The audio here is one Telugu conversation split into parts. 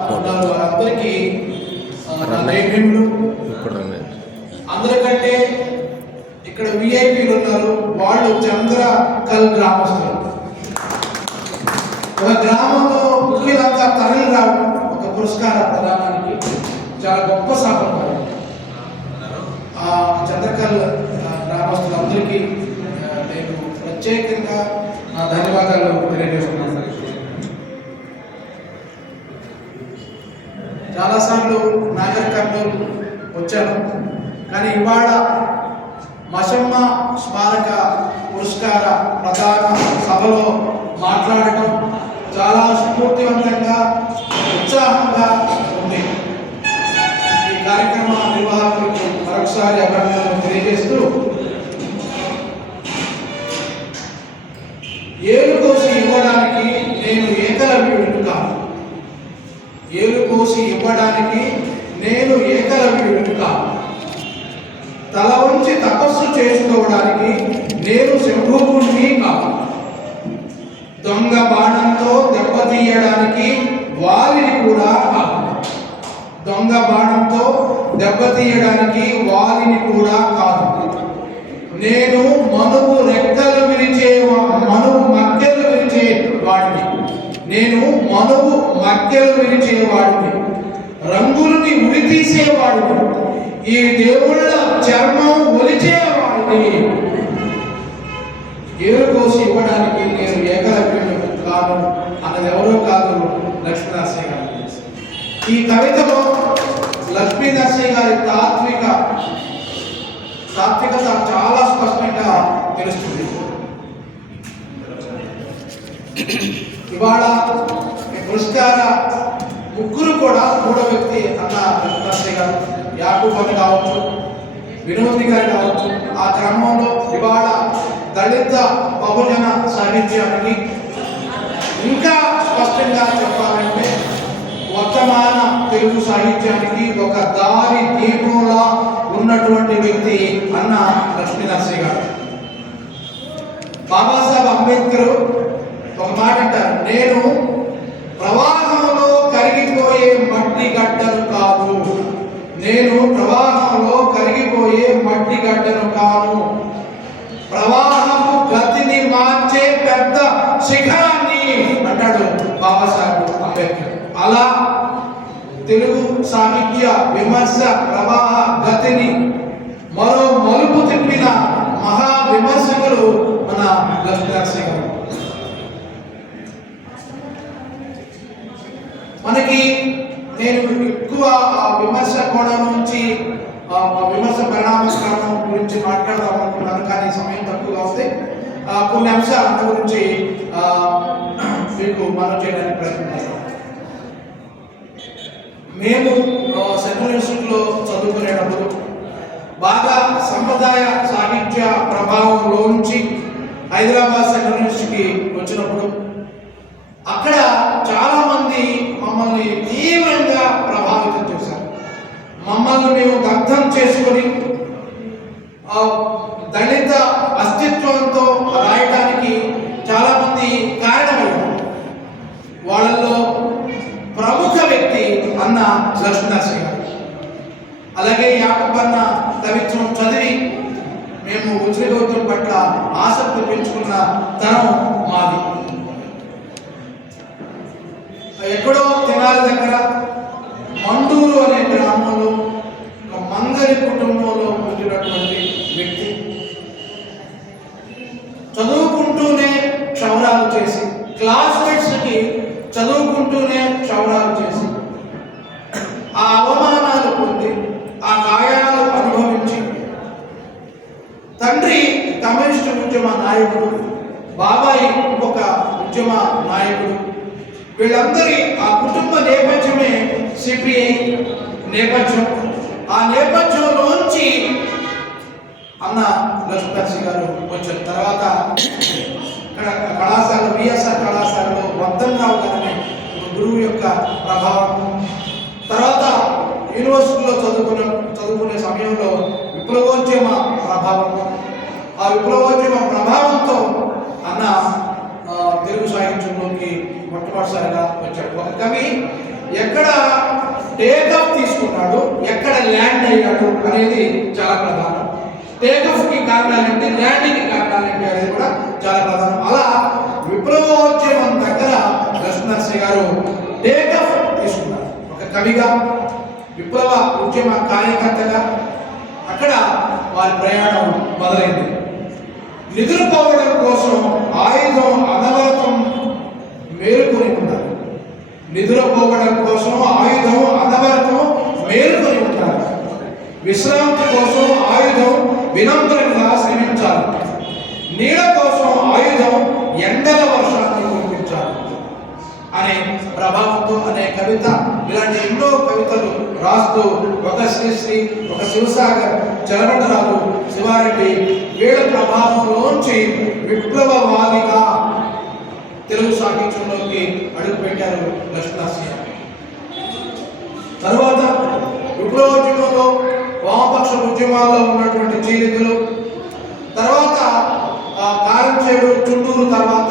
అందరికీ అందరికంటే ఇక్కడ విఐపీలు ఉన్నారు. వాళ్ళు చంద్రకల్ గ్రామస్తులు. ఒక గ్రామంలో ముఖ్యులంతా తరలి రావడం ఒక పురస్కార ప్రదానానికి చాలా గొప్ప సాంప్రదాయం. ఆ చంద్రకల్ గ్రామస్తులందరికీ నేను ప్రత్యేకంగా నా ధన్యవాదాలు తెలియజేస్తున్నాను. చాలాసార్లు నాగర్ కర్నూలు వచ్చాను, కానీ ఇవాళ మశమ్మ స్మారక పురస్కార ప్రధాన సభలో మాట్లాడటం చాలా స్ఫూర్తివంతంగా ఉత్సాహంగా ఉంది. ఈ కార్యక్రమ నిర్వాహకులకు మరొకసారి అభినందనలు తెలియజేస్తూ, ఏలు కోసి ఇవ్వడానికి నేను ఏకలవ్యుడిని కాదు. ఏలు కోసి ఇవ్వడానికి నేను ఏకలవ్యుడిని కాదు. తల ఉంచి తపస్సు చేసుకోవడానికి నేను శంభుకుణ్ణి కాదు. దొంగ బాణంతో దెబ్బతీయడానికి వాలిని కూడా కాదు. దొంగ బాణంతో దెబ్బతీయడానికి వాలిని కూడా కాదు. నేను మనువు రెక్కలు విరిచే మనువు మక్కెలు విరిచే వాడిని. నేను మనువు మక్కెలు విరిచే వాడిని, రంగులని ఉరి తీసేవాడిని, ఈ దేవుళ్ళ చర్మం ఒలిచేవాడిని. ఏరు కోసి ఇవ్వడానికి నేను ఏకలవ్యుడు కాదు అన్నది ఎవరో కాదు, లక్ష్మీనరసయ్య గారు. ఈ కవితలో లక్ష్మీనరసయ్య గారి తాత్వికత చాలా స్పష్టంగా తెలుస్తుంది. ఇవాళ పురస్కార ముగ్గురు కూడా మూడో వ్యక్తి అన్న లక్ష్మీనరసయ్య గారు, యాకూబ్ అని కావచ్చు, వినోది గారు కావచ్చు. ఆ క్రమంలో ఇవాళ దళిత బహుజన సాహిత్యానికి ఇంకా స్పష్టంగా చెప్పాలంటే వర్తమాన తెలుగు సాహిత్యానికి ఒక దారి దీపంలా ఉన్నటువంటి వ్యక్తి అన్న లక్ష్మీనరసయ్య గారు. బాబాసాహెబ్ అంబేద్కర్ ఒక మాట అంటారు, నేను ప్రవాహంలో కరిగిపోయే మట్టి గడ్డను కాదు. నేను ప్రవాహంలో కరిగిపోయే మట్టి గడ్డను కాను, ప్రవాహము గతిని మార్చే పెద్ద శిఖరాన్ని అంటాడు బాబాసాహెబ్ అంబేద్కర్. అలా తెలుగు సాహిత్య విమర్శ ప్రవాహ గతిని మరో మలుపు తిప్పిన మహా విమర్శకులు మన లక్ష్మీనరసయ్య గారు. మనకి నేను ఎక్కువ విమర్శ కోణం నుంచి విమర్శ పరిణామక్రమం గురించి మాట్లాడదాం అనుకున్నాను, కానీ సమయం తక్కువగా ఉంది. కొన్ని అంశాల గురించి మీకు మనం చేయడానికి ప్రయత్నిస్తాం. మేము సెంట్రల్ ఇన్స్టిట్యూట్లో చదువుకునేటప్పుడు బాగా సంప్రదాయ సాహిత్య ప్రభావంలోంచి హైదరాబాద్ సెంట్రల్ ఇన్స్టిట్యూట్కి వచ్చినప్పుడు అక్కడ చాలామంది మమ్మల్ని తీవ్రంగా ప్రభావితం చేశారు. మమ్మల్ని మేము దగ్ధం చేసుకొని దళిత అస్తిత్వంతో రాయడానికి చాలామంది కారణమయ్యారు. వాళ్ళల్లో ప్రముఖ వ్యక్తి అన్న లక్ష్మీనరసయ్య గారు. అలాగే యాకూబ్ అన్న కవిత్వం చదివి మేము ఉచిత పట్ల ఆసక్తి పెంచుకున్న తరం మాది. ఎక్కడో తెనాలి దగ్గర మండూరు అనే గ్రామంలో ఒక మంగలి కుటుంబంలో పుట్టినటువంటి వ్యక్తి. చదువుకుంటూనే క్షవరాలు చేసి, క్లాస్మేట్స్కి చదువుకుంటూనే క్షవరాలు చేసి, ఆ అవమానాలు పొంది, ఆ గాయాలు అనుభవించి, తండ్రి కమ్యూనిస్టు ఉద్యమ నాయకుడు, బాబాయి ఇంకొక ఉద్యమ నాయకుడు. వీళ్ళందరి ఆ కుటుంబ నేపథ్యమే సిపిఐ నేపథ్యం. ఆ నేపథ్యంలోంచి అన్న లక్ష్మీనరసయ్య గారు వచ్చిన తర్వాత ఇక్కడ కళాశాల విఎస్ఆర్ కళాశాలలో వర్ధన్రావు గారి గురువు యొక్క ప్రభావం, తర్వాత యూనివర్సిటీలో చదువుకునే సమయంలో విప్లవోద్యమ ప్రభావం, ఆ విప్లవోద్యమ ప్రభావంతో అన్న తెలుగు సాహిత్యంలోకి మొట్టమొదటిసారిగా వచ్చాడు. ఒక కవి ఎక్కడ టేకఫ్ తీసుకున్నాడు, ఎక్కడ ల్యాండ్ అయ్యాడు అనేది చాలా ప్రధానం. టేకఫ్ కి కారణాలేంటి, ల్యాండింగ్ కారణాలేంటి అనేది కూడా చాలా ప్రధానం. అలా విప్లవోద్యమం దగ్గర లక్ష్మణనరసింహ గారు టేకఫ్ తీసుకున్నారు. ఒక కవిగా, విప్లవ ఉద్యమ కార్యకర్తగా అక్కడ వారి ప్రయాణం మొదలైంది. నిద్రపోవడం కోసం ఆయుధం అనవరతం మేలుకొని ఉన్నారు. నిద్రపోవడం కోసం ఆయుధం అనవరతం మేలుకొని ఉంటారు. విశ్రాంతి కోసం ఆయుధం వినమ్రంగా శ్రమించాలి. నీడ కోసం ఆయుధం ఎండల వర్షాన్ని కురిపించాలి అనే ప్రభావంతో అనే కవిత, ఇలాంటి ఎన్నో కవితలు రాస్తూ ఒక శ్రీశ్రీ, ఒక శివసాగర్, చలమండరాలు, శివారెడ్డి వీళ్ళ ప్రభావంలోంచి విప్లవవాదిగా తెలుగు సాహిత్యంలోకి అడుగుపెట్టారు లక్ష్మణనరసింహ. తరువాత విప్లవోద్యమంలో వామపక్ష ఉద్యమాల్లో ఉన్నటువంటి చీలికలు, తర్వాత కారంచేడు, చుండూరు, తర్వాత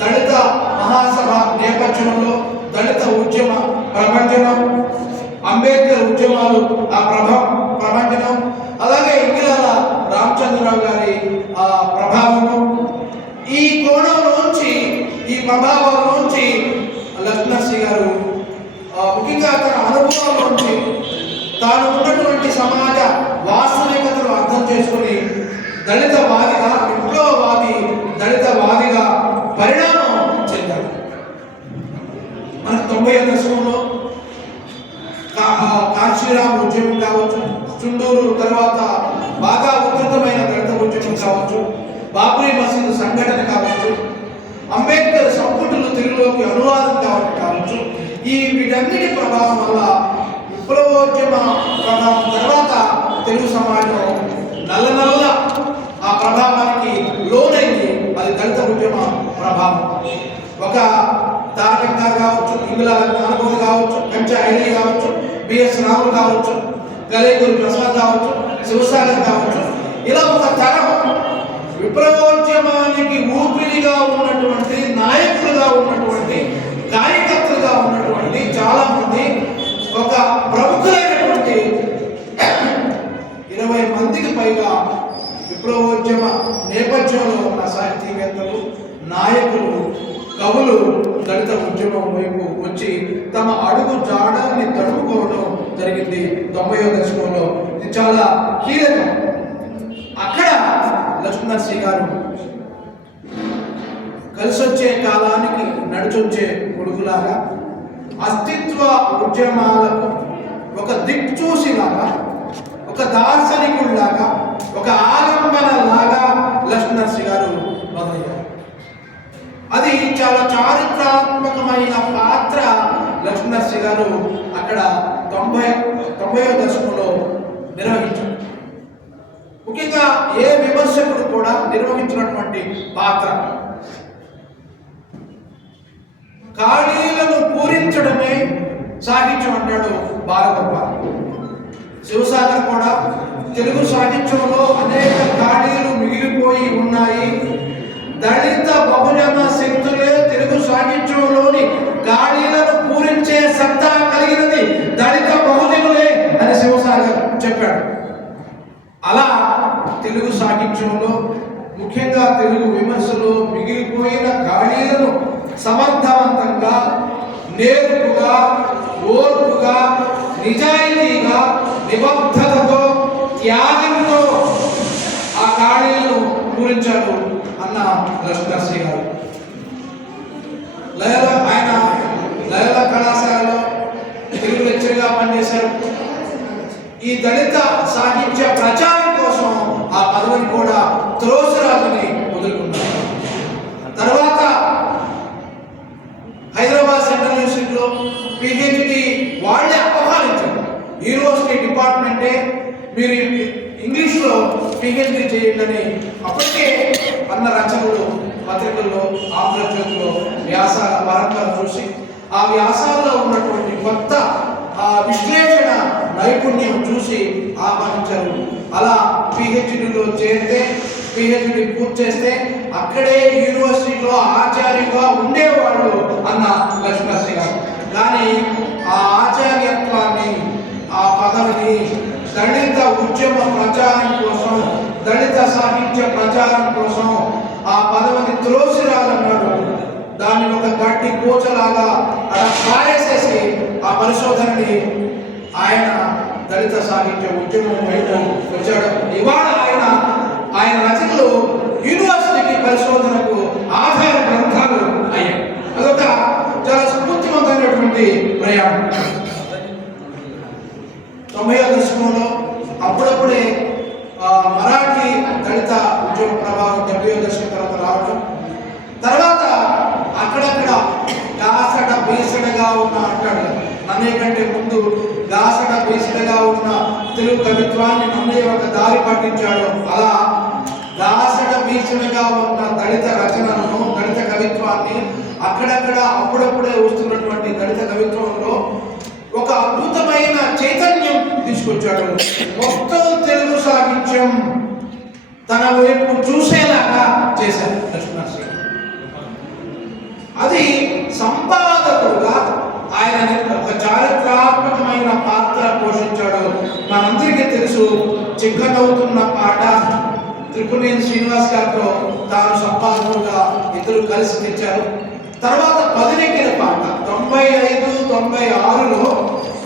దళిత మహాసభ నేపథ్యంలో దళిత ఉద్యమ ప్రభంజనం, అంబేద్కర్ ఉద్యమాలు ఆ ప్రభంజనం, అలాగే ఇంగిలాల రామచంద్రరావు గారి ప్రభావము, ఈ కోణంలోంచి, ఈ ప్రభావంలోంచి లక్ష్మణనరసింహ గారు ముఖ్యంగా తన అనుభవాల్లోంచి తాను ఉన్నటువంటి సమాజ వాస్తవికతను అర్థం చేసుకుని దళితవాదిగా, విప్లవవాది దళితవాదిగా పరిణామం చెందారు. మనకు 90వ దశకంలో కాశీరామ్ ఉద్యమం కావచ్చు, చుండూరు తర్వాత బాగా ఉధృతమైన దళిత ఉద్యమం కావచ్చు, బాబ్రీ మసీదు సంఘటన కావచ్చు, అంబేద్కర్ సంపుటులు తెలుగులోకి అనువాదం కావచ్చు, ఈ వీటన్నిటి ప్రభావం వల్ల విప్లవోద్యమ ప్రభావం తర్వాత తెలుగు సమాజం నల్ల ఆ ప్రభావానికి లోనైంది. అది దళిత ఉద్యమ ప్రభావం. ఒక తారక కావచ్చు, ఇంగిలాల జ్ఞానబోధ కావచ్చు, కంచె ఐడి కావచ్చు, బిఎస్ రాములు కావచ్చు, గలేగురి ప్రసాద్ కావచ్చు, శివసాగర్ కావచ్చు, ఇలా ఒక తరం విప్లవోద్యమానికి ఊపిరిగా ఉన్నటువంటి నాయకులుగా ఉన్నటువంటి కార్యకర్తలుగా ఉన్నటువంటి చాలా మంది, ఒక ప్రముఖులైనటువంటి 20 మందికి పైగా విప్లవోద్యమ నేపథ్యంలో ఉన్న సాహితీవేత్తలు, నాయకులు, కవులు దళిత ఉద్యమం వైపు వచ్చి తమ అడుగు జాడల్ని తడుపుకోవడం జరిగింది 90వ దశకంలో. ఇది చాలా కీలకం. అక్కడ లక్ష్మణనరసింహ గారు కలిసొచ్చే కాలానికి నడిచొచ్చే కొడుకులాగా, అస్తిత్వ ఉద్యమాలకు ఒక దిక్చూసిలాగా, ఒక దార్శనికుడిలాగా, ఒక ఆలంబనలాగా లక్ష్మణనరసింహ గారు మొదలయ్యారు. అది చాలా చారిత్రాత్మకమైన పాత్ర లక్ష్మణనరసింహ గారు అక్కడ 90వ దశకంలో నిర్వహించారు. ముఖ్యంగా ఏ విమర్శకుడు కూడా నిర్వహించినటువంటి పాత్ర. ఖాళీలను పూరించడమే సాహిత్యం అంటాడు బాలగోపాల్. శివసాగర్ కూడా తెలుగు సాహిత్యంలో అనేక ఖాళీలు మిగిలిపోయి ఉన్నాయి, దళిత బహుజన శక్తులే తెలుగు సాహిత్యంలోని ఖాళీలను పూరించే సత్తా కలిగినది దళిత బహుజనులే అని శివసాగర్ చెప్పాడు. అలా తెలుగు సాహిత్యంలో ముఖ్యంగా తెలుగు విమర్శలో మిగిలిపోయిన ఖాళీలను సమర్థవంతంగా, నేర్పుగా, ఓర్పుగా, నిజాయితీగా, నిబద్ధతతో, త్యాగంతో ఆ ఖాళీలను పూరించాడు అన్న లక్ష్మణనరసింహ గారు. ఆయన లయల కళాశాలలో తెలుగు లెక్చర్గా పనిచేశారు. ఈ దళిత సాహిత్య ప్రచారం కోసం ఆ పదవిని కూడా త్రోసిరాజుని వదులుకున్నారు. తర్వాత హైదరాబాద్ సెంట్రల్ యూనివర్సిటీలో పిహెచ్డి వాళ్ళే అపహరించారు. యూనివర్సిటీ డిపార్ట్మెంటే మీరు ఇంగ్లీష్లో పిహెచ్డి చేయండి అని అప్పటికే అన్న రచనలు పత్రికల్లో, ఆంధ్రజ్యోతిలో వ్యాసాల పరంగా చూసి ఆ వ్యాసాల్లో ఉన్నటువంటి కొత్త విశ్లేషణ నైపుణ్యం చూసి ఆహ్వానించారు. అలా పిహెచ్డిలో చేరితే, పిహెచ్డి పూర్తి చేస్తే అక్కడే యూనివర్సిటీలో ఆచార్యుగా ఉండేవాళ్ళు అన్న లక్ష్మణనరసింహ గారు. కానీ ఆ ఆచార్యత్వాన్ని సాహిత్య ప్రచారం కోసం ఆ పదవిని త్రోసిరాలన్నాడు. దాన్ని ఒక గడ్డి పూచలాగా అలా పారేసేసి ఆ పరిశోధనని ఆయన దళిత సాహిత్య ఉద్యమం వైపు వచ్చాడు. ఇవాళ ఆయన రచనలు యూనివర్సిటీకి పరిశోధనకు ఆధార గ్రంథాలు అయ్యాయి. అదొక చాలా స్ఫూర్తివంతమైనటువంటి ప్రయాణం. 90వ దశకంలో అప్పుడప్పుడే మరాఠీ దళిత ఉద్యమ ప్రభావం 70వ దశకం తర్వాత రావడం, తర్వాత అక్కడక్కడ గాసడ బీసడగా ఉన్న అంటాడు నన్నయ్య కంటే ముందు గాసడ బీసడగా ఉన్న తెలుగు కవిత్వాన్ని నన్నయ్య ఒక దారి పట్టించాడు. అలా గాసడ బీసడగా ఉన్న దళిత రచనలను, దళిత కవిత్వాన్ని అక్కడక్కడ అప్పుడప్పుడే వస్తున్నటువంటి దళిత కవిత్వంలో ఒక అద్భుతమైన చైతన్యం తీసుకొచ్చాడు. మొత్తం తెలుగు సాహిత్యం తన వైపు చూసేలాగా చేశారు లక్ష్మీనరసింహ. అది సంపాదకుడుగా ఆయన ఒక చారిత్రాత్మకమైన పాత్ర పోషించాడు. మనందరికీ తెలుసు, చిక్కనవుతున్న పాట త్రిపునేని శ్రీనివాస్ గారితో తాను సంపాదకుడుగా ఇద్దరు కలిసి తెచ్చారు. తర్వాత పదినెక్కిన పాట 95, 96లో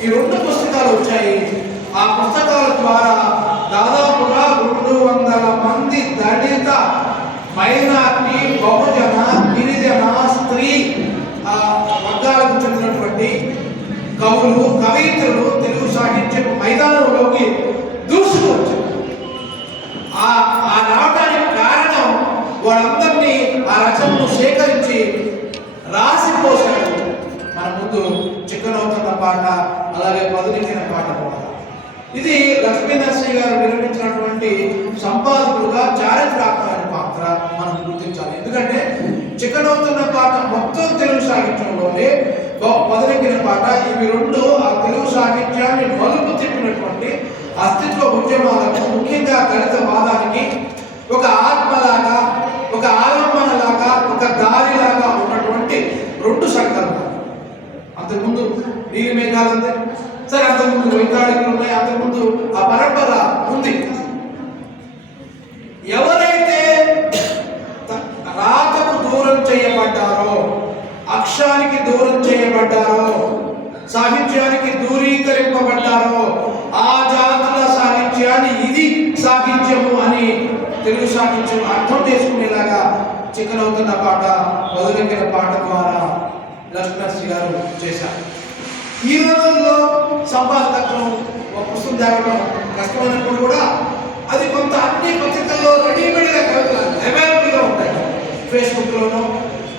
ఈ 2 పుస్తకాలు వచ్చాయి. ఆ పుస్తకాల ద్వారా దాదాపుగా 200 మంది దళిత, మైనార్టీ, బహుజన, గిరిజన, స్త్రీ వర్గాలకు చెందినటువంటి కవులు, కవయిత్రులు తెలుగు సాహిత్య మైదానంలోకి దూసుకువచ్చారు. ఆ రావడానికి కారణం వాళ్ళందరినీ ఆ రచనను సేకరించి రాసిపోసాడు. మన ముందు చిక్కనవుతున్న పాట, అలాగే పదునెక్కిన పాట కూడా. ఇది లక్ష్మీనరసింహ గారు నిర్మించినటువంటి సంపాదకుడుగా చారిత్రాత్మకమైన పాత్ర మనం గుర్తించాలి. ఎందుకంటే చిక్కనవుతున్న పాట మొత్తం తెలుగు సాహిత్యంలోనే, పదునెక్కిన పాట, ఇవి 2 ఆ తెలుగు సాహిత్యాన్ని మలుపు తిప్పినటువంటి అస్తిత్వ ఉద్యమాలకు, ముఖ్యంగా దళిత వాదానికి ఒక ఆత్మలాగా, ఒక ఆలంబనలాగా, ఒక దారిలాగా ఉన్నటువంటి 2 సంకల్పాలు. అంతకుముందు నీలి మేఘాలంతే సరే, అంతకుముందు వైతాళికులు ఉన్నాయి, అంతకుముందు ఆ పరంపర ఉంది. ఎవరైతే రాతకు దూరం చేయబడ్డారో, అక్షరానికి దూరం చేయబడ్డారో, సాహిత్యానికి దూరీకరింపబడ్డారో, ఆ జాతుల సాహిత్యాన్ని ఇది సాహిత్యము అని తెలుగు సాహిత్యం అర్థం చేసుకునేలాగా చిక్కనవుతున్న పాట, వదిలిన పాట ద్వారా లక్ష్మీనరసింహ గారు చేశారు. ఈ రోజుల్లో సంపాదకత్వం ఒక పుస్తకం తేవడం కష్టమైనప్పుడు కూడా అది కొంత అన్ని పత్రికల్లో రెడీమేడ్గా కవితలు అవైలబుల్గా ఉంటాయి. ఫేస్బుక్లోనో,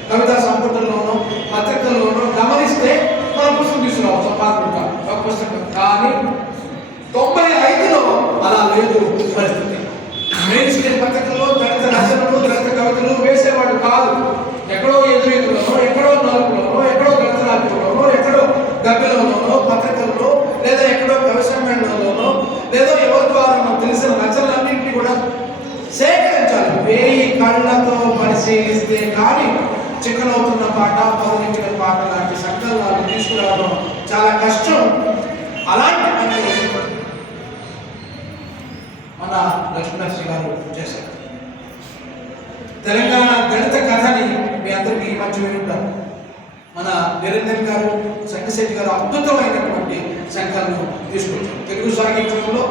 కవితా సంపుటల్లోనో, పత్రికల్లోనో గమనిస్తే మనం పుస్తకం తీసుకురావచ్చు సంపాదకుడుగా ఒక పుస్తకం. కానీ 95లో అలా లేదు పరిస్థితి. మెయిన్ స్ట్రీమ్ పత్రికల్లో దళిత రచనలు, దళిత కవితలు వేసేవాడు కాదు. ఎక్కడో ఎదురీతులోనో, ఎక్కడో నలుపులోనో, ఎక్కడో దళిత రాజ్యంలోనో, ఎక్కడో గబ్బిలోనో, పత్రికల్లో, లేదా ఎక్కడో కవి సమ్మేళనంలోనో, లేదా ఎవరి ద్వారా మనకు తెలిసిన రచనలన్నింటినీ కూడా సేకరించాలి. 1000 కళ్ళతో పరిశీలిస్తే కానీ చిక్కనవుతున్న పాట, పదునెక్కిన పాట లాంటి సంకలనాలు తీసుకురావడం చాలా కష్టం. అలాంటి పని మన లక్ష్మీనరసింహ గారు చేశారు. తెలంగాణ దళిత కథని మీ అందరికీ ఈ మధ్య వింటారు. మన నిరంజన్ గారు, సంగశెట్టి గారు అద్భుతమైనటువంటి సంకలనం తీసుకొచ్చారు. తెలుగు సాహిత్యంలో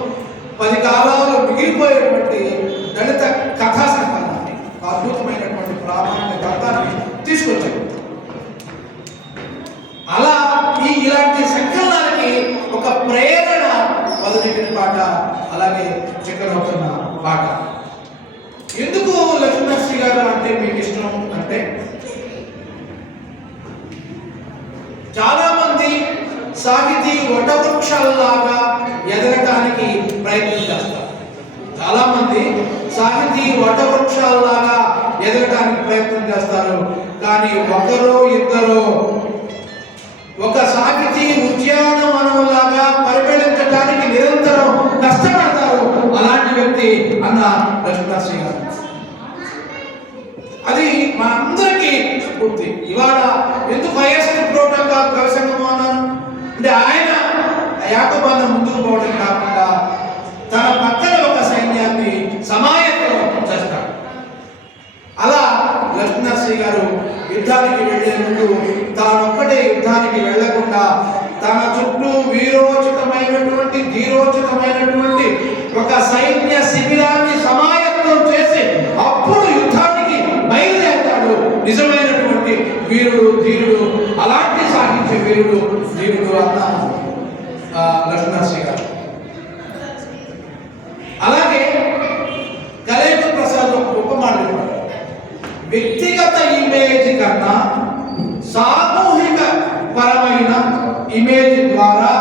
10 కాలాలు మిగిలిపోయేటువంటి దళిత కథా సంకలనాన్ని, అద్భుతమైనటువంటి ప్రామాణిక గ్రంథాన్ని తీసుకొచ్చారు. అలా ఇలాంటి సంకలనానికి ఒక ప్రేరణ పదునెక్కిన పాట, అలాగే చిక్కనవుతున్న పాట. ఎందుకు లక్ష్మీనరసింహ గారు అంటే మీకు ఇష్టం అంటే, చాలా మంది సాహితీ వటవృక్షాల్లాగా ఎదగటానికి ప్రయత్నం చేస్తారు. చాలా మంది సాహితీ వటవృక్షాల్లాగా ఎదగటానికి ప్రయత్నం చేస్తారు. కానీ ఒకరో ఇద్దరో ఒక సాహితీ ఉద్యానవనంలాగా పరిమళించడానికి నిరంతరం కష్టపడతారు. అలాంటి వ్యక్తి అన్న లక్ష్మీనరసింహ గారు. అది మా అందరికీ స్ఫూర్తి. ఇవాళ ఎందుకు ఐఎస్టీ ప్రోటోకాల్ కవి సంఘం అన్నాను అంటే, ఆయన యాకబాన్ని ముందుకు పోవడం కాకుండా తన పక్కన ఒక సైన్యాన్ని సమాయత్తం లక్ష్మణశ్రీ గారు యుద్ధానికి వెళ్లే ముందు తానొక్కటే యుద్ధానికి వెళ్లకుండా తన చుట్టూ వీరోచితమైనటువంటి ధీరోచితమైనటువంటి ఒక సైన్య శిబిరాన్ని సమాయత్తం చేసి అప్పుడు యుద్ధానికి బయలుదేరతాడు నిజమైనటువంటి వీరుడు ధీరుడు. అలాంటి సాగించే వీరుడు ధీరుడు అన్న లక్ష్మణశ్రీ గారు. అలాగే కలేకర్ ప్రసాద్ ఒక గొప్ప మాట చెప్పారు, వ్యక్తిగత ఇమేజ్ కన్నా సామూహిక పరమైన ఇమేజ్ ద్వారా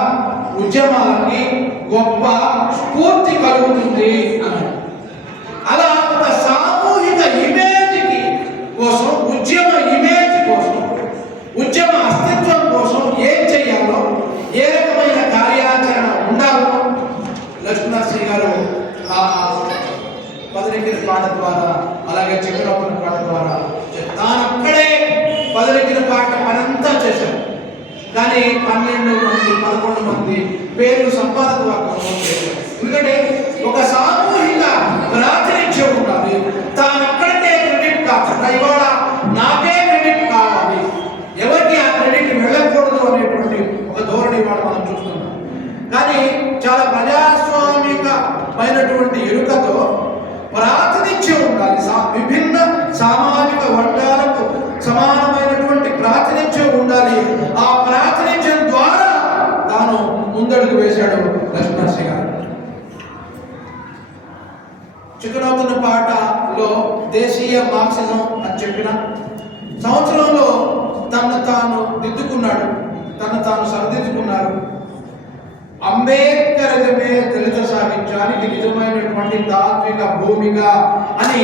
ఉద్యమాలకి గొప్ప స్ఫూర్తి కలుగుతుంది అన్నాడు. అలా ఒక సామూహిక ఇమేజ్కి కోసం, ఉద్యమ ఇమేజ్ కోసం, ఉద్యమ అస్తిత్వం కోసం ఏం చెయ్యాలో, ఏ రకమైన కార్యాచరణ ఉండాలో లక్ష్మణశ్రీ గారు పదనెక్కిన పాట ద్వారా, అలాగే చక్రవర్తి పాట ద్వారా తానొక్కడే పదనెక్కిన పాట పనంతా చేశారు. కానీ 12 మంది 11 మంది పేర్లు సంపాదక వర్గంలో చేశారు. ఎందుకంటే ఒక సామూహిక ప్రాతినిధ్యం ఉండాలి. తానొక్కడికే క్రెడిట్ కాకుండా ఇవాళ నాకే క్రెడిట్ కావాలి, ఎవరికి ఆ క్రెడిట్ వెళ్ళకూడదు అనేటువంటి ఒక ధోరణి ఇవాళ మనం చూస్తున్నాం. కానీ చాలా ప్రజాస్వామికమైనటువంటి ఎరుకతో ప్రాతినిధ్యం ఉండాలి. విభిన్న సామాజిక వర్గాలకు సమానమైనటువంటి ప్రాతినిధ్యం ఉండాలి. ఆ ప్రాతినిధ్యం ద్వారా తాను ముందడుగు వేశాడు లక్ష్మణశ్రీ గారు. చిక్కనవుతున్న పాటలో దేశీయ మార్క్సిజం అని చెప్పిన సంవత్సరంలో తను తాను దిద్దుకున్నాడు, తను తాను సరిదిద్దుకున్నారు. అంబేద్కరిజమే దళిత సాహిత్యానికి నిజమైనటువంటి తాత్విక భూమిక అని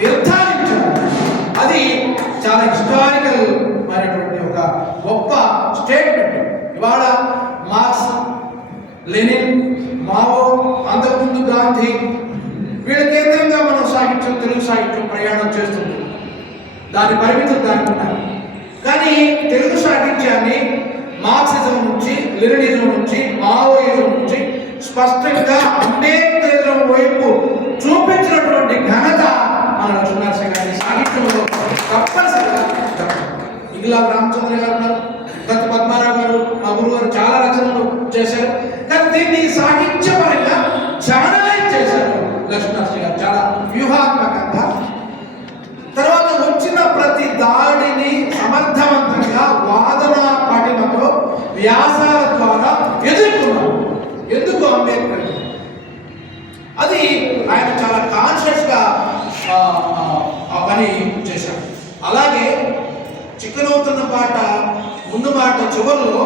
నిర్ధారించారు. అది చాలా హిస్టారికల్ అయినటువంటి ఒక గొప్ప స్టేట్మెంట్. ఇవాళ మార్క్స్, లెనిన్, మావో, అంతకుముందు గాంధీ, వీళ్ళ కేంద్రంగా మనం సాహిత్యం, తెలుగు సాహిత్యం ప్రయాణం చేస్తుంది. దాని పరిమితులు దానికి ఉన్నాయి. కానీ తెలుగు సాహిత్యాన్ని మార్క్సిజం నుంచి, లెనినిజం నుంచి, మావోయిజం నుంచి స్పష్టంగా అంబేద్కరిజం వైపు చూపించినటువంటి ఘనత మన లక్ష్మణశ్రీ గారి సాహిత్యంలో తప్పనిసరిగా. ఇలా రామచంద్ర గారు ఉన్నారు, దత్త పద్మారావు గారు, మా గురువు గారు చాలా రచనలు చేశారు. కానీ దీన్ని సాహిత్యపరంగా ఛానలైజ్ చేశారు లక్ష్మణశ్రీ గారు చాలా వ్యూహాత్మకంగా. తర్వాత వచ్చిన ప్రతి దాడిని సమర్థవంతంగా వాదన పటిమతో వ్యాసాల ద్వారా ఎదుర్కొన్నారు. ఎందుకు అంబేద్కర్? అది ఆయన చాలా కాన్షియస్గా ఆ పని చేశారు. అలాగే చిక్కనవుతున్న పాట ముందు మాట చివరిలో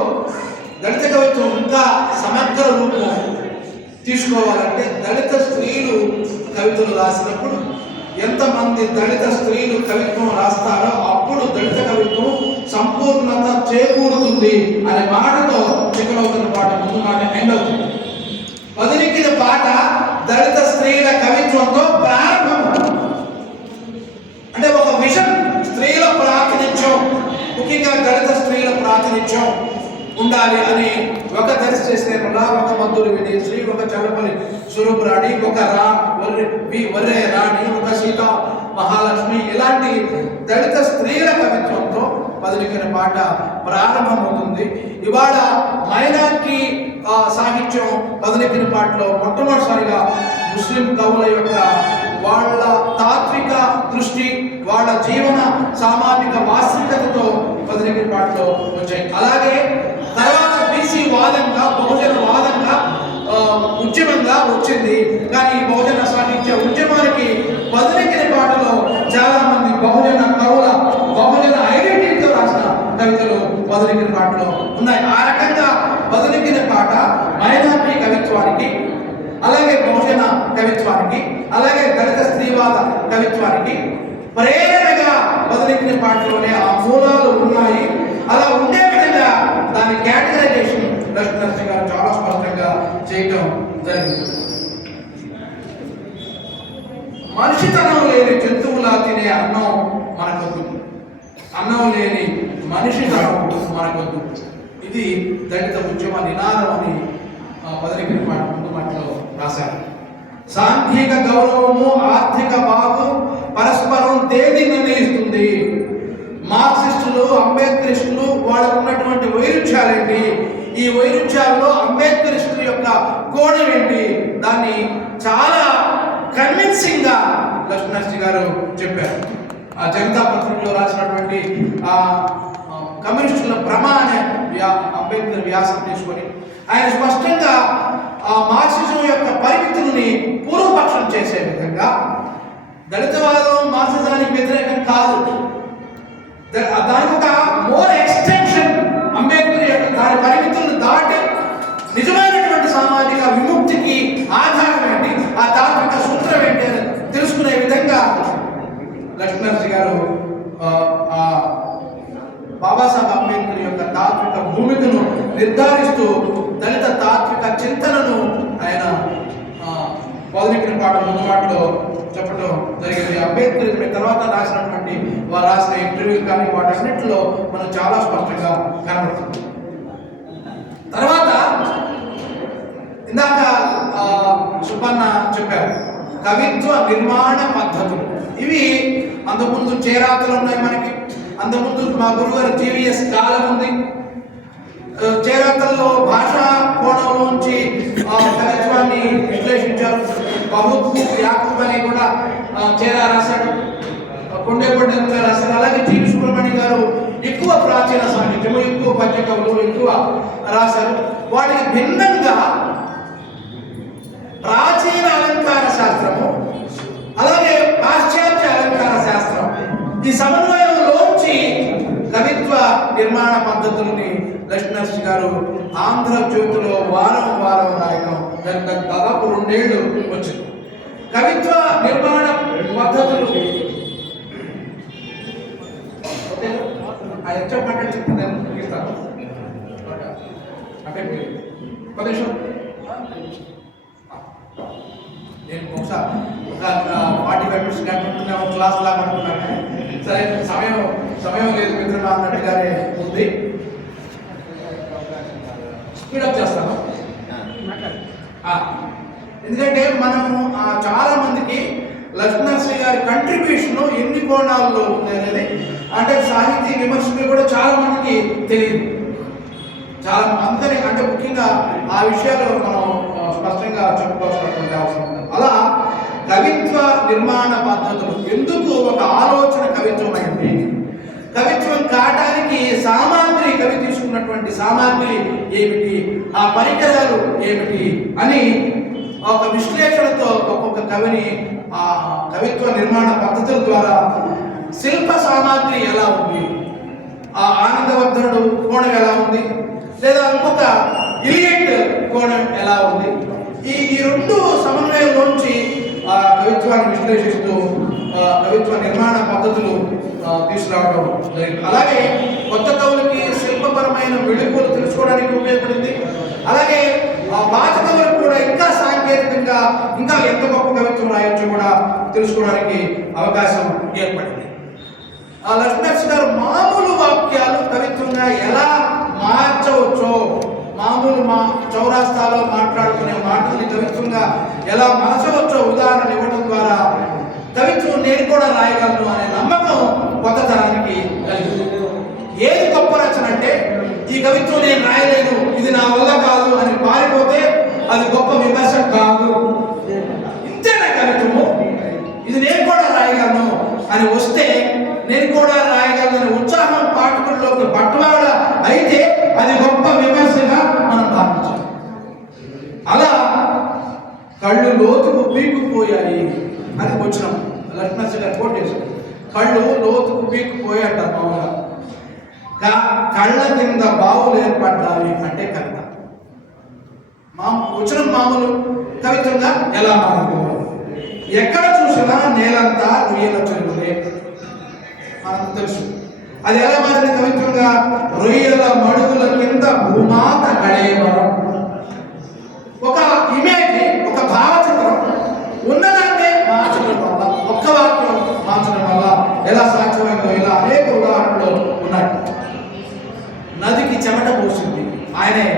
దళిత కవిత్వం ఇంకా సమగ్ర రూపం తీసుకోవాలంటే దళిత స్త్రీలు కవితలు రాసినప్పుడు ఎంతమంది దళిత స్త్రీలు కవిత్వం రాస్తారో అప్పుడు దళిత కవిత్వం సంపూర్ణత చేకూరుతుంది అనే మాటతో చిక్కనవుతున్న పాట ముందు మాట ఎండ్ అవుతుంది. పదినెక్కిన పాట దళిత స్త్రీల కవిత్వంతో ప్రారంభం. అంటే ఒక విషన్, స్త్రీల ప్రాతినిధ్యం, ముఖ్యంగా దళిత స్త్రీల ప్రాతినిధ్యం ఉండాలి అని ఒక దర్శ చేస్తే ఒక మద్దులు వినేశ్రీ, ఒక చల్లపల్లి స్వరూపురాణి, ఒక వర్రే రాణి, ఒక సీత మహాలక్ష్మి, ఇలాంటి దళిత స్త్రీల కవిత్వంతో పదినెక్కిన పాట ప్రారంభమవుతుంది. ఇవాళ మైనార్టీ సాహిత్యం పదినెక్కిన పాటలో మొట్టమొదటిసారిగా ముస్లిం కవుల యొక్క వాళ్ళ తాత్విక దృష్టి, వాళ్ళ జీవన సామాజిక వాస్తవికతతో పదినెక్కిన పాటలో వచ్చాయి. అలాగే తర్వాత బీసీ వాదంగా, బహుజన వాదంగా ఉద్యమంగా వచ్చింది. కానీ ఈ బహుజన సాహిత్య ఉద్యమానికి పదినెక్కిన పాటలో చాలా మంది బహుజన కవుల బహుజన ఐడెంటిటీతో రాసిన కవితలు పదినెక్కిన పాటలో ఉన్నాయి. ఆ రకంగా పదినెక్కిన పాట మైనార్టీ కవిత్వానికి, అలాగే బహుజన కవిత్వానికి, అలాగే దళిత స్త్రీవాద కవిత్వానికి ప్రేరణగా పదినెక్కిన పాటలోనే ఆ మూలాలు ఉన్నాయి. అలా ఉండే విధంగా దాని కేటగరైజేషన్ లక్ష్మణశ్రీ గారు చాలా స్పష్టంగా చేయటం జరిగింది. మనిషితనం లేని జంతువులా తినే అన్నం మనకొద్దు, అన్నం లేని మనిషితనం మనకొద్దు. ఇది దళిత ఉద్యమ నినాదం అని పదినెక్కిన పాట ముందు మాటలో రాశారు. సాంఘిక గౌరవము, ఆర్థిక బాగు, పరస్పరం దేని నిర్ణయిస్తుంది? మార్క్సిస్టులు, అంబేద్కరిస్టులు వాళ్ళకు ఉన్నటువంటి వైరుధ్యాలేంటి? ఈ వైరుధ్యాల్లో అంబేద్కరిస్టుల యొక్క కోణం ఏంటి? దాన్ని చాలా కన్విన్సింగ్ గా లక్ష్మీనరసింహ గారు చెప్పారు. ఆ జనతా పత్రికలో రాసినటువంటి కమ్యూనిస్టుల భ్రమ అనే అంబేద్కర్ వ్యాసం తీసుకొని ఆయన స్పష్టంగా ఆ మార్క్సిజం యొక్క పరిమితుల్ని పూర్వపక్షం చేసే విధంగా, దళితవాదం మార్క్సిజానికి వ్యతిరేకం కాదు, దానికి ఒక మోర్ ఎక్స్టెన్షన్, అంబేద్కర్ యొక్క దాని పరిమితులను దాటి నిజమైనటువంటి సామాజిక విముక్తికి ఆధారం ఏంటి, ఆ తాత్విక సూత్రం ఏంటి అని తెలుసుకునే విధంగా లక్ష్మీనరసింహ గారు బాబాసాహెబ్ అంబేద్కర్ యొక్క తాత్విక భూమికను నిర్ధారిస్తూ దళిత తాత్విక చింతనను ఆయన మొదలెక్కిన పాట ముందు మాటలో చెప్పడం జరిగింది. అంబేద్కర్ తర్వాత రాసినటువంటి వారు రాసిన ఇంటర్వ్యూలు కానీ వాటన్నిటిలో మనం చాలా స్పష్టంగా కనబడుతుంది. తర్వాత ఇందాక సుబ్బన్న చెప్పారు కవిత్వ నిర్మాణ పద్ధతులు. ఇవి అంతకుముందు చేరాతలు ఉన్నాయి మనకి, అంతకుముందు మా గురుగారు జీవీఎస్ కాలం ఉంది. చేరాతల్లో భాషా కోణంలోంచి కవిత్వాన్ని విశ్లేషించారు. బహుత్ యాకూబ్ అని కూడా చేరా రాశాడు, కొండేపొండ రాశారు. అలాగే టి సుబ్రహ్మణ్యం గారు ఎక్కువ ప్రాచీన సాహిత్యము, ఎక్కువ పద్య కవులు ఎక్కువ రాశారు. వాటికి భిన్నంగా ప్రాచీన అలంకార శాస్త్రము, అలాగే పాశ్చాత్య అలంకార శాస్త్రం, ఈ సమన్వయంలోంచి కవిత్వ నిర్మాణ పద్ధతుల్ని లక్ష్మీనరసింహ గారు ఆంధ్రజ్యోతిలో వారం రాయడం దాదాపు 2 ఏళ్ళు వచ్చింది. కవిత్వ నిర్మాణ పద్ధతులు చెప్పండి చెప్తాను ముగిస్తాను. అంటే ప్రదేశం నేను బహుశా ఒక 45 మినిట్స్ గంట క్లాస్ లాగా అనుకున్నాను. సరే, సమయం లేదు మిత్రులు అన్నట్టుగానే ఉంది. స్పీడప్ చేస్తాను. ఎందుకంటే మనము చాలా మందికి లక్ష్మీనరసింహ గారి కంట్రిబ్యూషన్ ఎన్ని కోణాల్లో ఉంది అనేది, అంటే సాహితీ విమర్శకులు కూడా చాలా మందికి తెలియదు. చాలా అందుకని అంటే ముఖ్యంగా ఆ విషయాలు మనం స్పష్టంగా చెప్పుకోవాల్సినటువంటి అవసరం ఉంది. అలా కవిత్వ నిర్మాణ పద్ధతులు ఎందుకు ఒక ఆలోచన కవిత్వమైంది, కవిత్వం కావడానికి సామాగ్రి, కవి తీసుకున్నటువంటి సామాగ్రి ఏమిటి, ఆ పరికరాలు ఏమిటి అని ఒక విశ్లేషణతో ఒక్కొక్క కవిని ఆ కవిత్వ నిర్మాణ పద్ధతుల ద్వారా శిల్ప సామాగ్రి ఎలా ఉంది, ఆ ఆనందవర్ధనుడు కోణం ఎలా ఉంది, లేదా ఇంకొక ఇలియట్ కోణం ఎలా ఉంది, ఈ 2 సమన్వయంలోంచి కవిత్వాన్ని విశ్లేషిస్తూ కవిత్వ నిర్మాణ పద్ధతులు తీసుకురావడం జరిగింది. అలాగే కొత్త కవులకి శిల్పపరమైన వెలుగులు తెలుసుకోవడానికి ఉపయోగపడింది. అలాగే పాత కవులకు కూడా ఇంకా సాంకేతికంగా ఇంకా ఎంత గొప్ప కవిత్వం రాయొచ్చో కూడా తెలుసుకోవడానికి అవకాశం ఏర్పడింది. లక్ష్మీనరసింహ గారు మామూలు వాక్యాలు కవిత్వంగా ఎలా మార్చవచ్చో, మామూలు చౌరాస్తాలో మాట్లాడుకునే మాటల్ని కవిత్వంగా ఎలా మార్చవచ్చో ఉదాహరణలు ఇవ్వడం ద్వారా కవిత్వం నేను కూడా రాయగలను అనే నమ్మకం కొత్త తరానికి కలిగింది. ఏది గొప్ప రచన అంటే, ఈ కవిత్వం నేను రాయలేను, ఇది నా వల్ల కాదు అని పారిపోతే అది గొప్ప విమర్శ కాదు. ఇంతేనా కవిత్వము, ఇది నేను కూడా రాయగలను అని వస్తే, నేను కూడా రాయగలను ఉత్సాహం పాఠకుల్లోకి బట్వాడ అయితే అది గొప్ప విమర్శగా మనం భావించాలి. అలా కళ్ళు లోతుకు పీక్కుపోయాయి అని వచ్చినాం. లక్ష్మీనరసింహ గారు కోట్ చేశారు, కళ్ళు లోతుకు పీక్కుపోయి అంటారు మామూలుగా. కళ్ళ కింద బావులు ఏర్పడ్డాయి అంటే కవిత. వచ్చిన మామూలు కవిత్వంగా ఎలా మారుకోవాలి, ఎక్కడ చూసినా నేలంతా రొయ్యల చెరువులే మనకు తెలుసు. అది ఎలా మారిన కవిత్వంగా, రొయ్యల మడుగుల కింద భూమాత గడేవరం. ఒక ఇమేజ్, ఒక భావచిత్రం ఉన్నదాన్నే మార్చడం వల్ల, ఒక్క వాక్యం మార్చడం వల్ల ఎలా సాధ్యమైందో ఇలా అనేక ఉదాహరణలు ఉన్నాయి. నదికి చెమట పోసింది, ఆయనే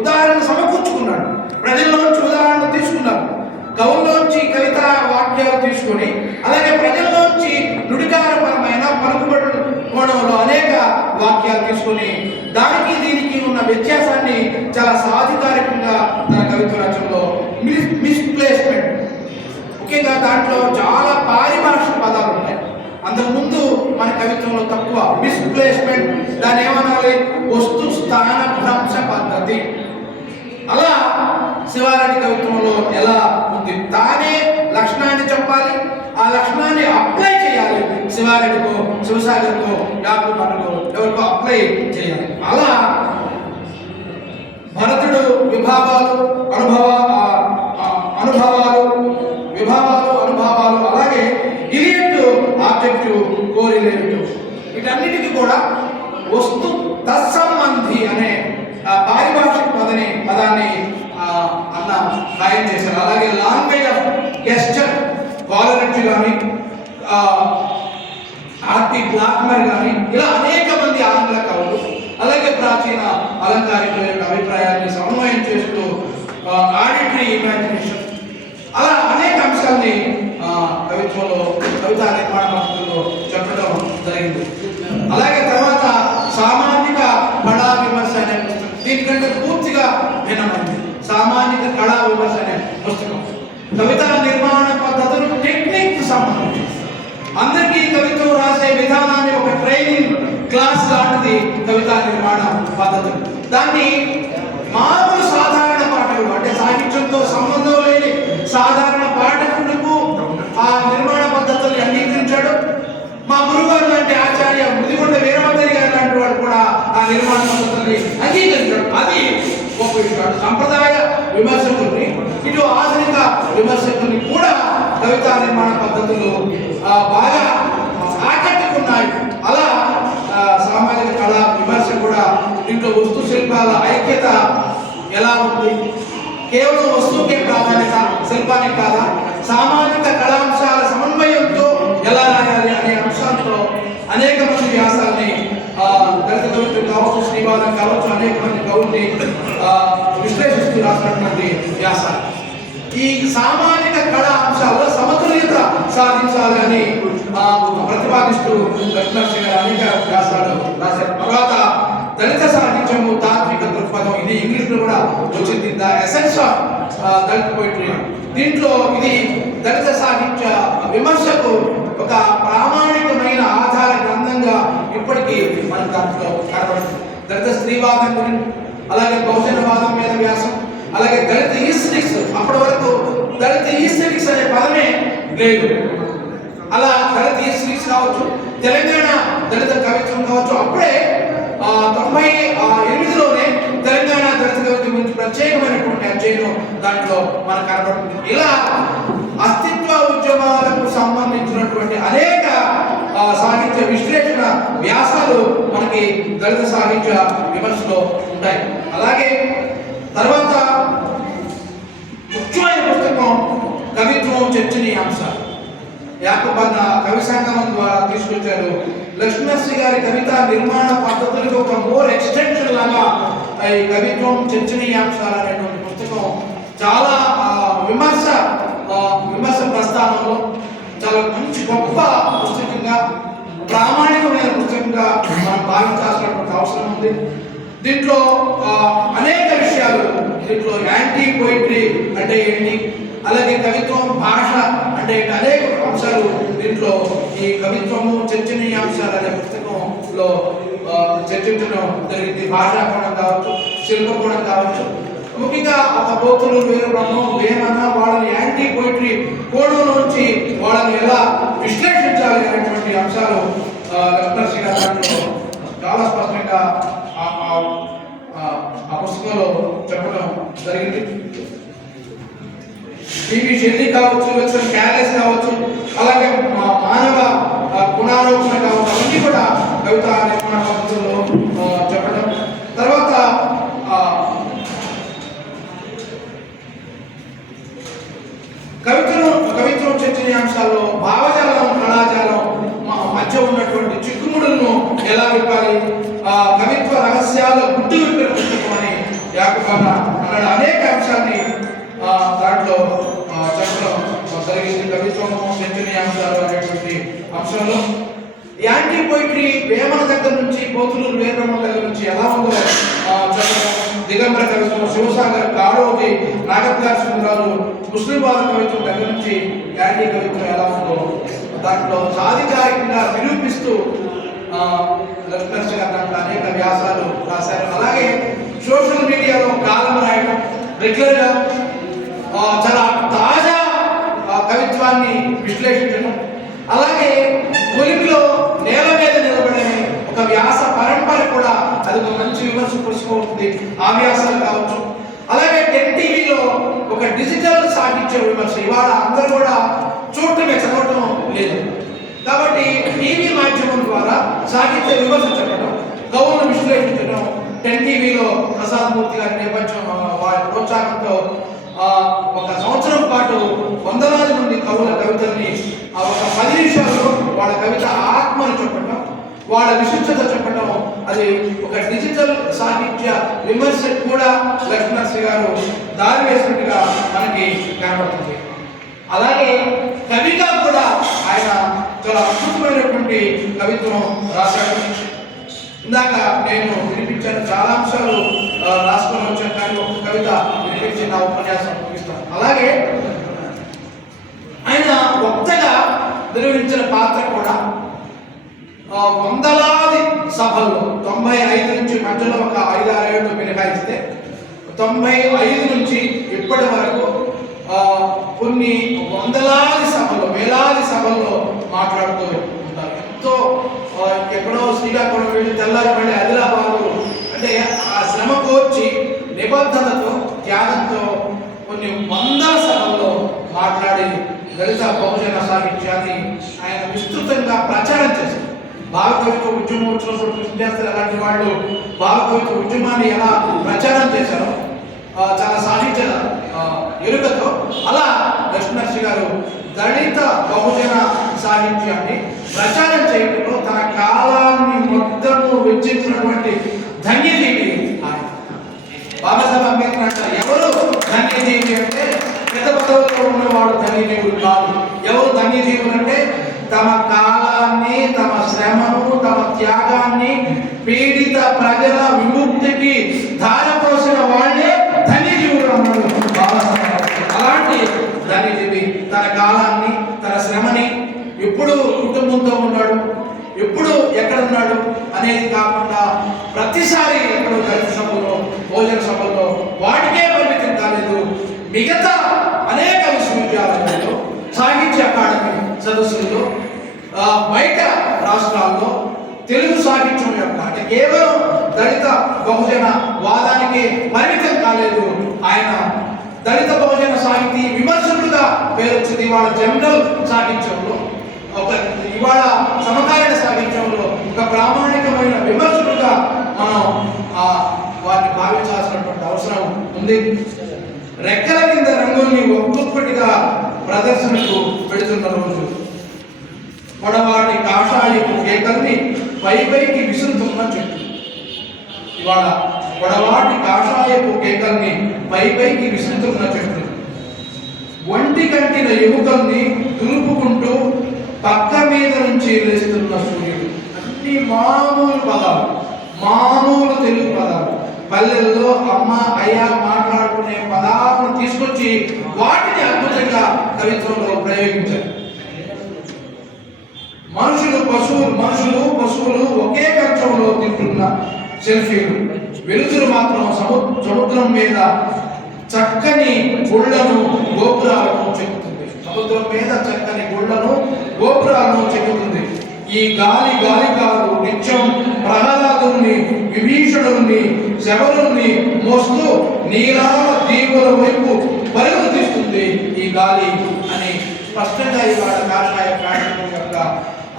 ఉదాహరణ సమకూర్చుకున్నాడు. ప్రజల్లోంచి ఉదాహరణ తీసుకున్నాడు, కవుల్లోంచి కవిత వాక్యాలు తీసుకొని, అలాగే వాక్యాలు తీసుకొని దానికి దీనికి ఉన్న వ్యత్యాసాన్ని చాలా సాధికారికంగా తన కవిత్వ రచనలో మిస్ప్లేస్మెంట్, ముఖ్యంగా దాంట్లో చాలా పారిభాషిక పదాలు ఉన్నాయి. అంతకుముందు మన కవిత్వంలో తక్కువ మిస్ప్లేస్మెంట్, దాన్ని ఏమనాలి, వస్తు స్థాన భ్రంశ పద్ధతి. అలా శివారెడ్డి కవిత్వంలో ఎలా ఉంది, తానే లక్షణాన్ని చెప్పాలి, ఆ లక్షణాన్ని అప్లై చేయాలి. శివారెడ్డికో, శివసాగర్కో, యాకూబ్ మనకో ఎవరికో అప్లై చేయాలి. అలా భరతుడు విభావాలు, అనుభవాలు, అలాగే ఇలియట్ ఆబ్జెక్టివ్, కోరిలేటివ్, వీటన్నిటికీ కూడా వస్తు తత్సంబంధి అనే పారిభాషిక పదాన్ని అన్న ఖాయం చేశారు. అలాగే లాంగ్వేజ్ ఆఫ్ గెస్చర్, కాలరెడ్జ్ కానీ, ఆర్పి బ్లాక్మర్ కానీ, ఇలా అనేక మంది ఆంగ్ల కవులు, అలాగే ప్రాచీన అలంకారికుల యొక్క అభిప్రాయాన్ని సమన్వయం చేస్తూ ఆడిటరీ ఇమాజినేషన్, అలా అనేక అంశాన్ని కవిత్వంలో, కవితా నిర్మాణ పద్ధతుల్లో చెప్పడం జరిగింది. అలాగే తర్వాత సామాజిక కళా విమర్శ అనే పుస్తకం, దీనికంటే పూర్తిగా భిన్నమైంది. సామాజిక కళా విమర్శ అనే పుస్తకం కవితా నిర్మాణ పద్ధతులు టెక్నిక్ సంబంధించి, అందరికీ కవిత్వం రాసే విధానాన్ని ఒక ట్రైనింగ్ క్లాస్ లాంటిది కవితా నిర్మాణ పద్ధతులు. దాన్ని మామూలు సాధారణ పాఠకులు, అంటే సాహిత్యంతో సంబంధం లేని సాధారణ పాఠకులకు ఆ నిర్మాణ పద్ధతుల్ని అంగీకరించాడు. మా గురుగారు లాంటి ఆచార్య ముదిగొండ వీరభద్రి గారు లాంటి వాడు కూడా ఆ నిర్మాణ పద్ధతుల్ని అంగీకరించాడు. అది గొప్ప విషయం. సంప్రదాయ విమర్శకుల్ని, ఇటు ఆధునిక విమర్శకుల్ని కూడా కవితా నిర్మాణ పద్ధతులు బాగా ఆకట్టుకున్నాయి. అలా సామాజిక కళా విమర్శ కూడా దీంట్లో వస్తు శిల్పాల ఐక్యత ఎలా ఉంది, కేవలం వస్తువుకే ప్రాధాన్యత, శిల్పానికి కాదా, సామాజిక కళాంశాల సమన్వయంతో ఎలా రాయాలి అనే అంశాలతో అనేక మంది వ్యాసాలని దళిత కవిత్వం కావచ్చు, శ్రీవాదం కావచ్చు, అనేక మంది కవుల్ని విశ్లేషిస్తూ రాసినటువంటి వ్యాసాలు. ఈ సామాజిక కళా అంశాల్లో సమతుల్యత సాధించాలని ప్రతిపాదిస్తూ లక్ష్మీ అనేక వ్యాసాలు రాశారు. తర్వాత దళిత సాహిత్యము తాత్విక దృక్పథం, ఇది ఇంగ్లీష్లో కూడా వచ్చింది, the essence of Dalit poetry. దీంట్లో ఇది దళిత సాహిత్య విమర్శకు ఒక ప్రామాణికమైన ఆధార గ్రంథంగా ఇప్పటికీ మనకు దాంట్లో కనబడుతుంది. దళిత స్త్రీవాదం గురించి, అలాగే బహుజనవాదం మీద వ్యాసం, అలాగే దళిత ఈస్థెటిక్స్, అప్పటి వరకు దళిత ఈస్థెటిక్స్ అనే పదమే లేదు. అలా దళిత ఈస్థెటిక్స్ కావచ్చు, తెలంగాణ దళిత కవిత్వం కావచ్చు, అప్పుడే 98లోనే తెలంగాణ దళిత కవిత్వం గురించి ప్రత్యేకమైనటువంటి అధ్యయనం దాంట్లో మనకు కనబడుతుంది. ఇలా అస్తిత్వ ఉద్యమాలకు సంబంధించినటువంటి అనేక సాహిత్య విశ్లేషణ వ్యాసాలు మనకి దళిత సాహిత్య విమర్శలో ఉంటాయి. అలాగే తర్వాత ముఖ్యమైన పుస్తకం కవిత్వం చర్చనీయాంశాలు, యాకూబ్ అన్న కవి సంగమం ద్వారా తీసుకొచ్చారు. లక్ష్మీశ్రీ గారి కవితా నిర్మాణ పద్ధతులకు ఒక మోర్ ఎక్స్టెన్షన్ లాగా ఈ కవిత్వం చర్చనీయాంశాలు అనేటువంటి పుస్తకం చాలా విమర్శ ప్రస్థానంలో చాలా మంచి గొప్ప పుస్తకంగా, ప్రామాణికమైన పుస్తకంగా మనం భావించాల్సినటువంటి అవసరం ఉంది. దీంట్లో అనేక విషయాలు, దీంట్లో యాంటీ పోయిటరీ అంటే ఏంటి, అలాగే కవిత్వం భాష అంటే అనేక అంశాలు దీంట్లో ఈ కవిత్వము చర్చనీయాంశాలు అనే పుస్తకంలో చర్చించడం జరిగింది. భాషా కోణం కావచ్చు, శిల్ప కోణం కావచ్చు, ముఖ్యంగా ఒక పోతులు, వీరబ్రహ్మం, వేమన వాళ్ళని యాంటీ పోయిటరీ కోణం నుంచి వాళ్ళని ఎలా విశ్లేషించాలి అనేటువంటి అంశాలు లక్ష్మీ గారు చాలా స్పష్టంగా ఆ పుస్తకంలో చెప్పడం జరిగింది. టీవీ షెల్లి కావచ్చు, లేకపోతే క్యాలెస్ కావచ్చు, అలాగే మానవ గుణారోపణ కావచ్చు, అవన్నీ కూడా కవితా నిర్మాణ పద్ధతుల్లో చెప్పడం. తర్వాత కవిత్వం చర్చనీయాంశాల్లో భావజాలం, కళాజాలం మధ్య ఉన్నటువంటి చిక్కుముడులను ఎలా విప్పాలి, కవిత్వ రహస్యాల గుడ్డు విప్పిన పుస్తకం అని యాకూబ్ అన్నాడు. అనేక అంశాన్ని దాంట్లో చెప్పడం జరిగింది. కవిత్వము చర్చనీయాంశాలు అనేటువంటి అంశంలో యాంటీ పోయిటరీ వేమన దగ్గర నుంచి పోతులూరు వీరబ్రహ్మం దగ్గర నుంచి ఎలా ఉందో చెప్పడం, దిగంబర కవిత్వం, శివసాగర్, కాళోజీ, నాగప్రకాశ్ సుందరాలు, ముస్లింవాద కవిత్వం దగ్గర నుంచి యాంటీ కవిత్వం ఎలా ఉందో దాంట్లో సాధికారికంగా నిరూపిస్తూ లక్ష్మణ్ గారు దాంట్లో అనేక వ్యాసాలు రాశారు. అలాగే సోషల్ మీడియాలో కాలం రాయడం, రెగ్యులర్గా చాలా తాజా కవిత్వాన్ని విశ్లేషించడం, అలాగే తెలుగులో నేల మీద నిలబడే ఒక వ్యాస పరంపర కూడా అది ఒక మంచి విమర్శ పురుచుకుంటుంది. ఆ వ్యాసాలు కావచ్చు. అలాగే 10 టీవీలో ఒక డిజిటల్ సాహిత్య విమర్శ ఇవాళ అందరూ కూడా చూడటమే, చదవటం లేదు. కాబట్టి టీవీ మాధ్యమం ద్వారా సాహిత్య విమర్శ చెప్పడం, కవులను విశ్లేషించడం 10 టీవీలో ప్రసాదమూర్తి గారి నేపథ్యం వారి ప్రోత్సాహంతో ఒక సంవత్సరం పాటు వందలాది మంది కవుల కవితల్ని ఒక 10 నిమిషాల్లో వాళ్ళ కవిత ఆత్మను చెప్పడం, వాళ్ళ విశిష్టత చెప్పడం, అది ఒక డిజిటల్ సాహిత్య విమర్శ కూడా లక్ష్మణశ్రీ గారు దారి వేసినట్టుగా మనకి కనబడుతుంది. అలాగే కవిగా కూడా ఆయన చాలా అద్భుతమైనటువంటి కవిత్వం రాశాడు. ఇందాక నేను వినిపించాను, చాలా అంశాలు రాసుకొని వచ్చాను, కానీ ఒక కవిత వినిపించి నా ఉపన్యాసం ముగిస్తాను. అలాగే ఆయన వక్తగా నిర్వహించిన పాత్ర కూడా వందలాది సభల్లో 95 నుంచి మధ్యలో ఒక 5-6 ఏళ్ళు మినహాయిస్తే 95 నుంచి ఇప్పటి వరకు కొన్ని వందలాది సభలు, వేలాది సభల్లో మాట్లాడుతూ ఉంటారు. ఎంతో ఎక్కడో శ్రీకాకుళం వెళ్ళి తెల్లారి మళ్ళీ ఆదిలాబాదు, అంటే ఆ శ్రమ కోర్చి నిబద్ధతతో త్యాగంతో కొన్ని వందల సభల్లో మాట్లాడి దళిత బహుజన సాహిత్యాన్ని ఆయన విస్తృతంగా ప్రచారం చేశారు. భావకవిత్వ ఉద్యమం వచ్చినప్పుడు కృష్ణశాస్త్రి అలాంటి వాళ్ళు భావకవిత్వ ఉద్యమాన్ని ఎలా ప్రచారం చేశారో చాలా సాహిత్య ఎరుకతో, అలా లక్ష్మణశ్రీ గారు దళిత బహుజన సాహిత్యాన్ని ప్రచారం చేయడంలో తన కాలాన్ని మొత్తము వెచ్చించినటువంటి ధన్యజీవి ఆయన. బాబాసాహెబ్ అంబేద్కర్ అంటారు, ఎవరు ధన్యజీవి అంటే పెద్ద పదవుల్లో ఉన్నవాడు ధన్యజీవులు కాదు. ఎవరు ధన్యజీవులు అంటే తమ కాలాన్ని, తమ శ్రమను, తమ త్యాగాన్ని పీడిత ప్రజల విముక్తికి ధారపోసిన వాళ్ళే ధన్యజీవులు అన్నాడు బాబాసాహెబ్. అలాంటి ధన్యజీవి తన కాలాన్ని, తన శ్రమని ఎప్పుడు కుటుంబంతో ఉన్నాడు, ఎప్పుడు ఎక్కడ ఉన్నాడు అనేది కాకుండా ప్రతిసారి ఎక్కడో దళిత సభలో, భోజన సభల్లో వాటికే పరిమితం కాలేదు. మిగతా అనేక విశ్వవిద్యాలయాల్లో, సాహిత్య అకాడమీ సదస్సుల్లో, బయట రాష్ట్రాల్లో తెలుగు సాహిత్యం యొక్క అంటే కేవలం దళిత బహుజన వాదానికి పరిమితం కాలేదు. ఆయన దళిత బహుజన సాహితీ విమర్శకులుగా పేరు వచ్చింది. ఇవాళ జనరల్ సాహిత్యంలో, ఇవాళ సమకాలీన సాహిత్యంలో ఒక ప్రామాణికమైన విమర్శకులుగా మనం వారిని భావించాల్సినటువంటి అవసరం ఉంది. రెక్కల కింద రంగుల్ని ఒక్కొక్కటిగా ప్రదర్శనకు పెడుతున్న రోజు, పొడవాటి కాషాయపు కేకల్ని పైకి విసురుతున్న చెట్టు. ఇవాళ పొడవాటి కాషాయపు కేకల్ని పైకి విసురుతున్న చెట్టు, ఒంటి కంటిన ఎముకల్ని దులుపుకుంటూ పక్క మీద నుంచి లేస్తున్న సూర్యుడు. అన్ని మామూలు పదాలు, మామూలు తెలుగు పదాలు. పల్లెల్లో అమ్మ అయ్య మాట్లాడుకునే పదాలను తీసుకొచ్చి వాటిని అద్భుతంగా కవిత్వంలో ప్రయోగించారు. మనుషులు పశువులు ఒకే కంచంలో తింటున్న సెల్ఫీలు. వెలుతురు మాత్రం సముద్రం మీద చక్కని గుళ్ళను, గోపురాలను చెక్కుతుంది. సముద్రం మీద చక్కని గుళ్ళను, గోపురాలను చెక్కుతుంది. ఈ గాలి కాదు నిత్యం ప్రహ్లాదుని, విభీషణుని, శబరుని మోస్తూ నీలాల దీవుల వైపు పరుగు తీస్తుంది ఈ గాలి అని స్పష్టంగా ఇవాళ కాషాయ ప్రాణం యొక్క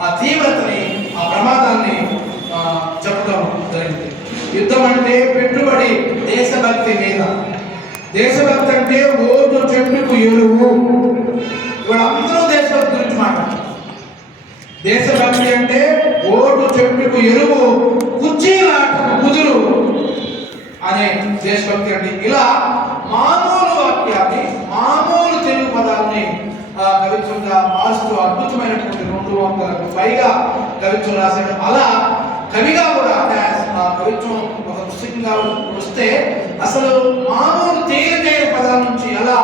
ఆ తీవ్రతని, ఆ ప్రమాదాన్ని చెప్పడం జరిగింది. యుద్ధం అంటే పెట్టుబడి దేశభక్తి మీద. దేశభక్తి అంటే ఓటు చెట్టుకు ఎరువు. ఇవాళ అందరూ దేశభక్తి గురించి మాట్లాడారు. దేశభక్తి అంటే ఓటు చెట్టుకు ఎరువు, కుర్చీలాటకు కుదురు అనే దేశభక్తి అంటే. ఇలా మామూలు వాక్యాన్ని, మామూలు తెలుగు పదాలని కవిత్వంగా మారుస్తూ అద్భుతమైనటువంటి 200కు పైగా కవిత్వం రాశాడు. అలా కవిగా కూడా అంటే కవిత్వం ఒక పుస్తకంగా వస్తే అసలు మామూలు తేలికైన పదాల నుంచి అలా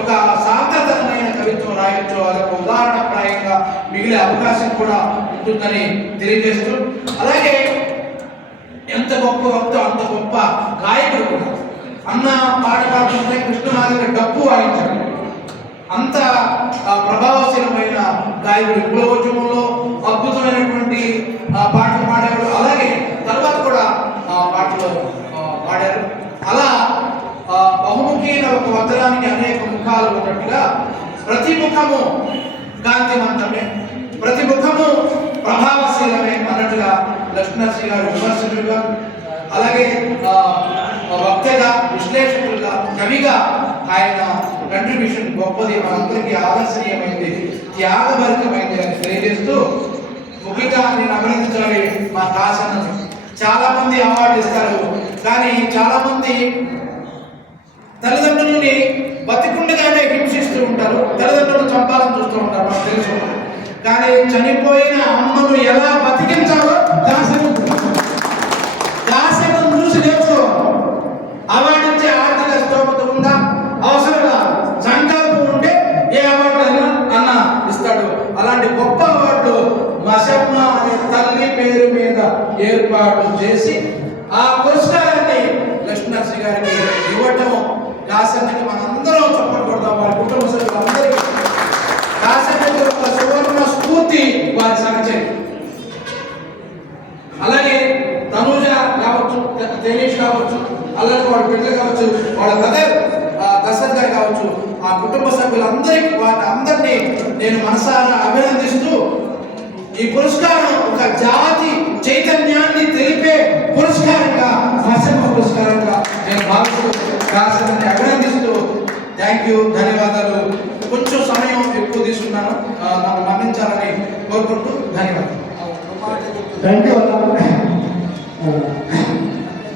ఒక సాంకేతికమైన కవిత్వం రాయొచ్చు, అదొక ఉదాహరణప్రాయంగా మిగిలే అవకాశం కూడా ఉంటుందని తెలియజేస్తూ, అలాగే ఎంత గొప్ప వక్త అంత గొప్ప గాయకుడు కూడా. అన్న పాట పాడుతుంటే కృష్ణమాదిగ డప్పు వాయించాడు. అంత ప్రభావశీలమైన గాయకుడు. విప్లవోద్యమంలో అద్భుతమైనటువంటి పాటలు పాడారు. అలాగే తర్వాత కూడా పాటలు పాడారు. అలా బహుముఖీన ఒక వజ్రానికి అనేక ముఖాలు ఉన్నట్టుగా ప్రతి ముఖము కాంతివంతమే, ప్రతి ముఖము ప్రభావశీలమే అన్నట్టుగా లక్ష్మీనరసింహ గారు విమర్శకులుగా, అలాగే వక్తగా, విశ్లేషకులుగా, కవిగా ఆయన కంట్రిబ్యూషన్ గొప్పది, మనందరికీ ఆదర్శనీయమైంది, త్యాగభరితమైంది అని తెలియజేస్తూ, ముఖ్యంగా నేను అభినందించాలి మా కాసన్నను. చాలా మంది అవార్డు ఇస్తారు, కానీ చాలా మంది తల్లిదండ్రులని బతికుండగానే హింసిస్తూ ఉంటారు, తల్లిదండ్రులు చంపాలని చూస్తూ ఉంటారు, మనకు తెలుసు. కానీ చనిపోయిన అమ్మను ఎలా బతికించాలో దాసనం చూసి నేర్చుకోవాలి. అవార్డు ఇచ్చే ఆర్థిక స్తోమత ఉందా? అవసరం లేదు. సంకల్పం ఉంటే ఏ అవార్డు అయినా అన్న ఇస్తాడు. అలాంటి గొప్ప అవార్డు మసమ్మ అనే తల్లి పేరు మీద ఏర్పాటు చేసి ఆ పురస్కారాన్ని లక్ష్మీనరసింహ గారికి ఇవ్వటం కాసన్నకి మనందరం చెప్పకూడదాం. వారి కుటుంబ సభ్యులందరికీ కాసన్నకి ఒక సువర్ణ స్ఫూర్తి వారి సహచరి. అలాగే తనూజ కావచ్చు, తేనీష్ కావచ్చు, అలాగే వాళ్ళ బిడ్డలు కావచ్చు, వాళ్ళ బ్రదర్ దశరథ్ గారు కావచ్చు, ఆ కుటుంబ సభ్యులందరికీ వారి అందరినీ నేను మనసారా అభినందిస్తూ, ఈ పురస్కారం ఒక జాతి చైతన్యాన్ని తెలిపే పురస్కారంగా, మసమ్మ పురస్కారంగా నేను భావిస్తూ కాసన్నని అభినందిస్తూ థ్యాంక్ యూ, ధన్యవాదాలు. కొంచెం సమయం ఎక్కువ తీసుకున్నాను, నన్ను మన్నించాలని కోరుకుంటూ ధన్యవాదాలు. Thank you.